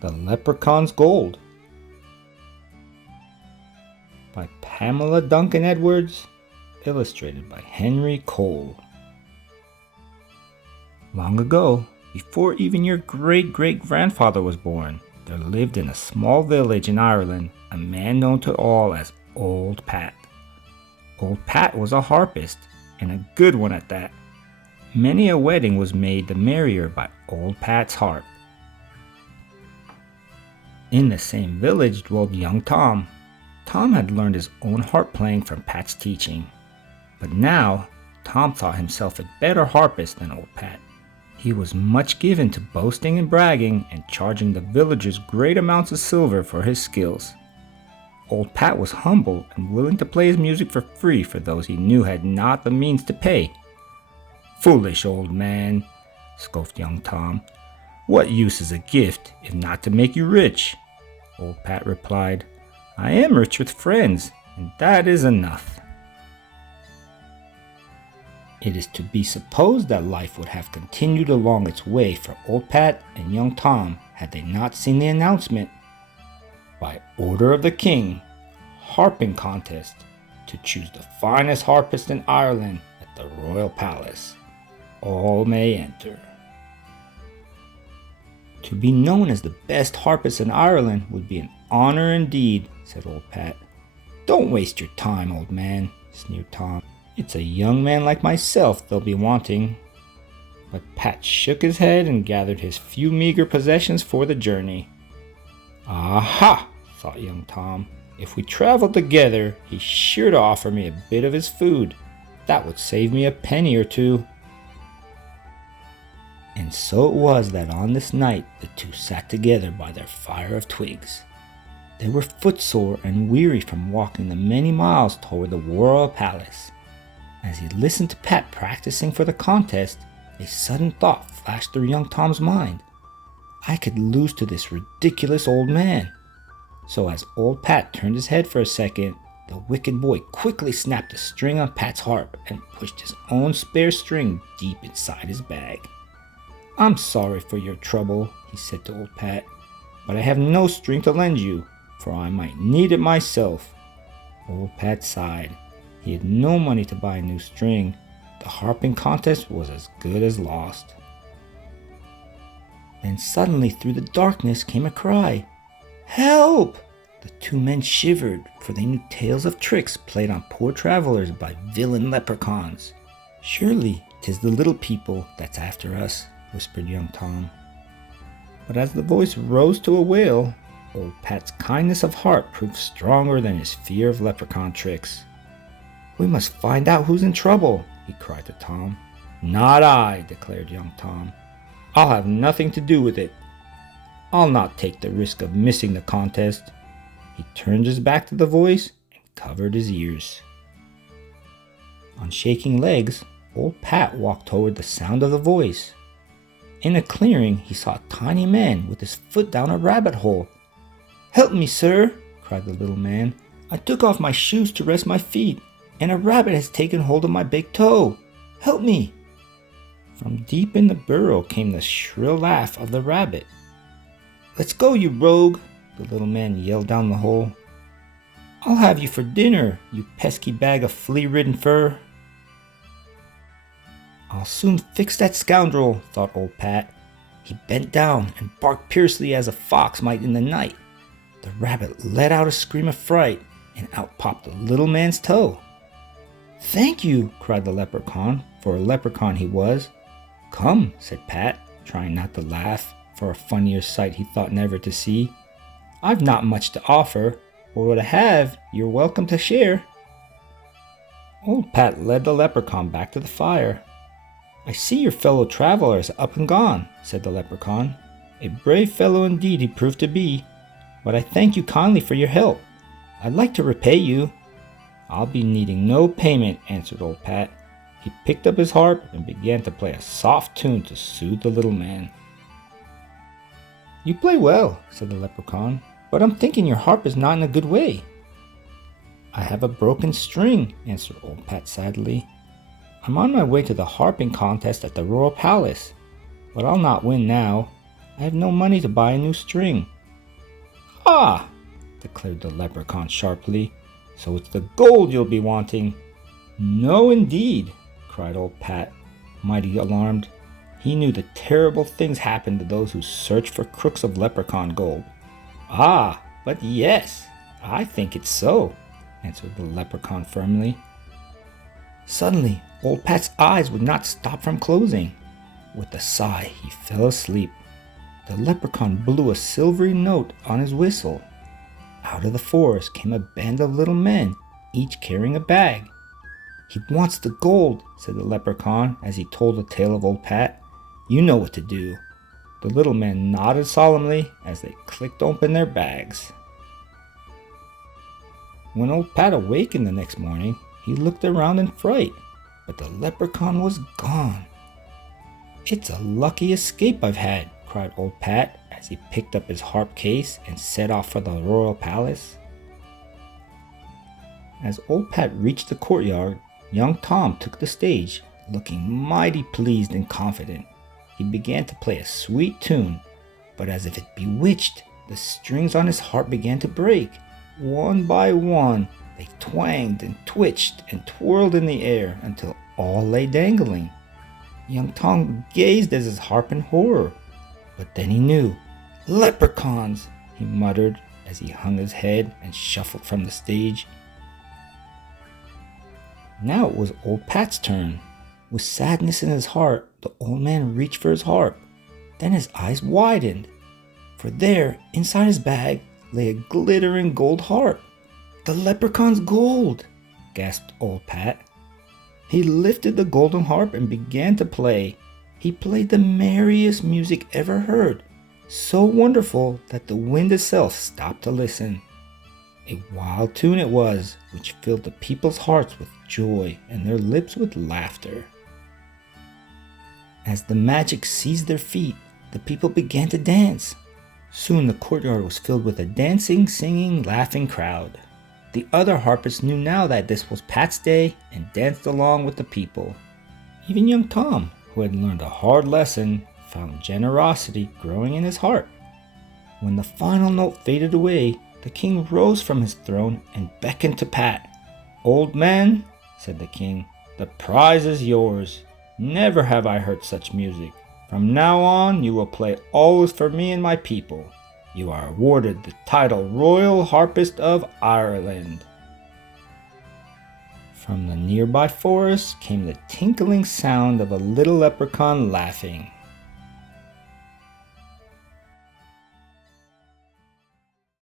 The Leprechaun's Gold by Pamela Duncan Edwards, illustrated by Henry Cole. Long ago, before even your great-great-grandfather was born, there lived in a small village in Ireland a man known to all as Old Pat. Old Pat was a harpist, and a good one at that. Many a wedding was made the merrier by Old Pat's harp. In the same village dwelled young Tom. Tom had learned his own harp playing from Pat's teaching. But now, Tom thought himself a better harpist than Old Pat. He was much given to boasting and bragging and charging the villagers great amounts of silver for his skills. Old Pat was humble and willing to play his music for free for those he knew had not the means to pay. "Foolish old man," scoffed young Tom. "What use is a gift if not to make you rich?" Old Pat replied, "I am rich with friends, and that is enough." It is to be supposed that life would have continued along its way for Old Pat and young Tom had they not seen the announcement. By order of the king, harping contest to choose the finest harpist in Ireland at the royal palace. All may enter. To be known as the best harpist in Ireland would be an honor indeed, said Old Pat. Don't waste your time, old man, sneered Tom. It's a young man like myself they'll be wanting. But Pat shook his head and gathered his few meager possessions for the journey. Aha, thought young Tom. If we traveled together, he's sure to offer me a bit of his food. That would save me a penny or two. And so it was that on this night the two sat together by their fire of twigs. They were footsore and weary from walking the many miles toward the royal palace. As he listened to Pat practicing for the contest, a sudden thought flashed through young Tom's mind. I could lose to this ridiculous old man. So as Old Pat turned his head for a second, the wicked boy quickly snapped a string on Pat's harp and pushed his own spare string deep inside his bag. I'm sorry for your trouble, he said to Old Pat, but I have no string to lend you, for I might need it myself. Old Pat sighed. He had no money to buy a new string. The harping contest was as good as lost. Then suddenly through the darkness came a cry. Help! The two men shivered, for they knew tales of tricks played on poor travelers by villain leprechauns. Surely 'tis the little people that's after us, whispered young Tom. But as the voice rose to a wail, Old Pat's kindness of heart proved stronger than his fear of leprechaun tricks. We must find out who's in trouble, he cried to Tom. Not I, declared young Tom. I'll have nothing to do with it. I'll not take the risk of missing the contest. He turned his back to the voice and covered his ears. On shaking legs, Old Pat walked toward the sound of the voice. In a clearing, he saw a tiny man with his foot down a rabbit hole. Help me, sir, cried the little man. I took off my shoes to rest my feet, and a rabbit has taken hold of my big toe. Help me! From deep in the burrow came the shrill laugh of the rabbit. Let's go, you rogue, the little man yelled down the hole. I'll have you for dinner, you pesky bag of flea-ridden fur. I'll soon fix that scoundrel, thought Old Pat. He bent down and barked fiercely as a fox might in the night. The rabbit let out a scream of fright, and out popped the little man's toe. Thank you, cried the leprechaun, for a leprechaun he was. Come, said Pat, trying not to laugh, for a funnier sight he thought never to see. I've not much to offer, but what I have, you're welcome to share. Old Pat led the leprechaun back to the fire. I see your fellow traveler is up and gone, said the leprechaun. A brave fellow indeed he proved to be, but I thank you kindly for your help. I'd like to repay you. I'll be needing no payment, answered Old Pat. He picked up his harp and began to play a soft tune to soothe the little man. You play well, said the leprechaun, but I'm thinking your harp is not in a good way. I have a broken string, answered Old Pat sadly. I'm on my way to the harping contest at the royal palace, but I'll not win now. I have no money to buy a new string." "Ah!" declared the leprechaun sharply. "So it's the gold you'll be wanting." "No, indeed!" cried old Pat, mighty alarmed. He knew that terrible things happen to those who search for crooks of leprechaun gold. "Ah, but yes, I think it's so," answered the leprechaun firmly. Suddenly, old Pat's eyes would not stop from closing. With a sigh, he fell asleep. The leprechaun blew a silvery note on his whistle. Out of the forest came a band of little men, each carrying a bag. "He wants the gold," said the leprechaun as he told the tale of old Pat. "You know what to do." The little men nodded solemnly as they clicked open their bags. When old Pat awakened the next morning, he looked around in fright, but the leprechaun was gone. "It's a lucky escape I've had," cried old Pat as he picked up his harp case and set off for the royal palace. As old Pat reached the courtyard, young Tom took the stage, looking mighty pleased and confident. He began to play a sweet tune, but as if it bewitched, the strings on his harp began to break. One by one, they twanged and twitched and twirled in the air until all lay dangling. Young Tom gazed at his harp in horror, but then he knew. "Leprechauns!" he muttered as he hung his head and shuffled from the stage. Now it was old Pat's turn. With sadness in his heart, the old man reached for his harp. Then his eyes widened, for there, inside his bag, lay a glittering gold harp. "The leprechaun's gold!" gasped old Pat. He lifted the golden harp and began to play. He played the merriest music ever heard, so wonderful that the wind itself stopped to listen. A wild tune it was, which filled the people's hearts with joy and their lips with laughter. As the magic seized their feet, the people began to dance. Soon the courtyard was filled with a dancing, singing, laughing crowd. The other harpists knew now that this was Pat's day and danced along with the people. Even young Tom, who had learned a hard lesson, found generosity growing in his heart. When the final note faded away, the king rose from his throne and beckoned to Pat. "Old man," said the king, "the prize is yours. Never have I heard such music. From now on, you will play always for me and my people. You are awarded the title Royal Harpist of Ireland." From the nearby forest came the tinkling sound of a little leprechaun laughing.